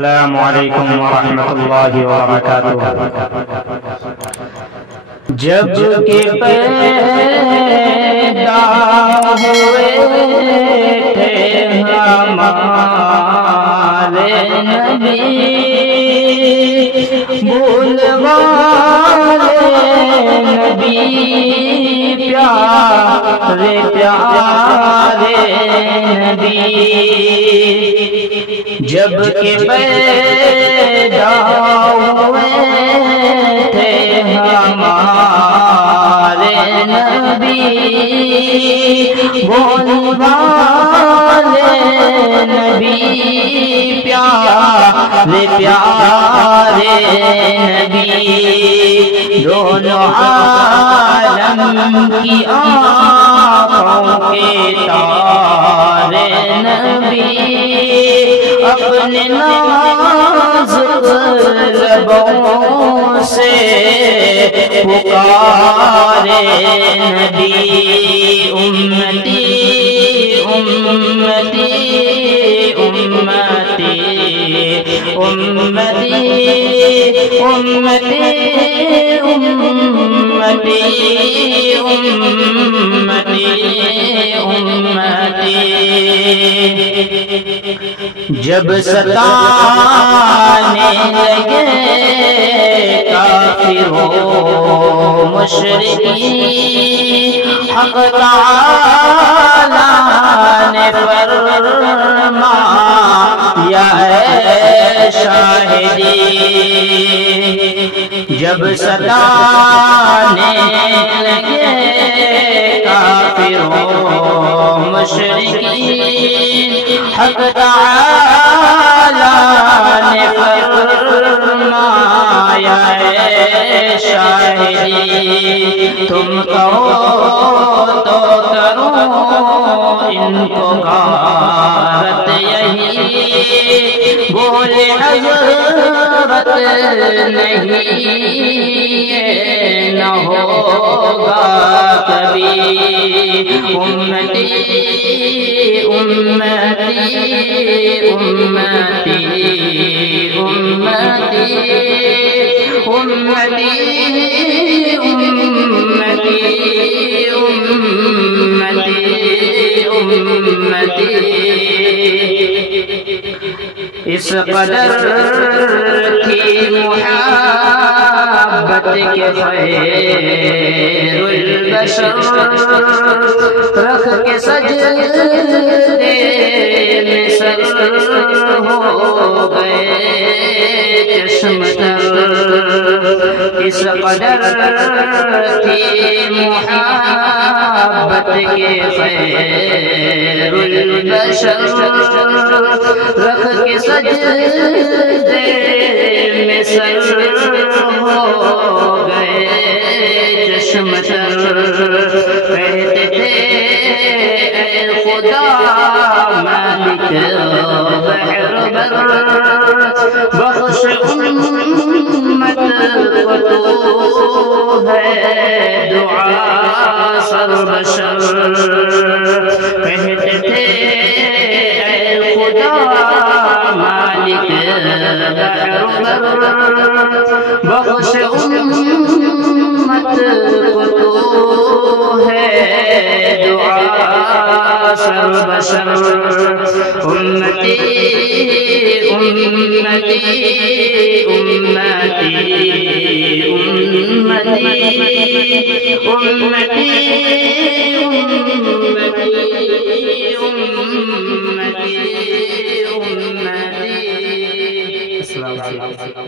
السلام علیکم ورحمۃ اللہ وبرکاتہ۔ جب کہ پیدا ہوئے تھے ہمارے نبی، بھول والے نبی، پیارے پیارے نبی، جب کہ پیدا ہوئے تھے ہمارے نبی، بھول والے نبی، پیارے پیارے نبی، دونوں عالم کی آنکھوں کے تارے نبی، اپنے نازک لبوں سے پکارے نبی، امتی امتی امتی امتی امتی امتی امتی امتی۔ جب ستانے لگے کافر و مشرکین، حق تعالیٰ نے فرمایا ہے شاہدی، جب ستانے لگے کافر و مشرکین، حق تعالیٰ نے فرمایا ہے شاہدی، تم کہو تو کروں ان کو غارت یہی، بولے حضرت نہیں یہ نہ ہوگا کبھی، امتی امتی امتی امتی امتی امتی امتی امتی۔ اس قدر تھی محبت کے خیر البشر، رکھ کے سجدے میں سر ہو گئے چشم تر، اس قدر تھی محبت کے خیر البشر، رکھ کے سجدے میں سر ہو گئے چشم تر، کہتے تھے اے خدا مالک بحر بر، بخش امت کو تو ہے دعا سر بشر، کہتے تھے اے خدا مالک بحر بر، بخش امت کو تو ہے دعا سر بشر، امتی امتی امتی امتی امتی امتی امتی امتی۔ السلام علیکم۔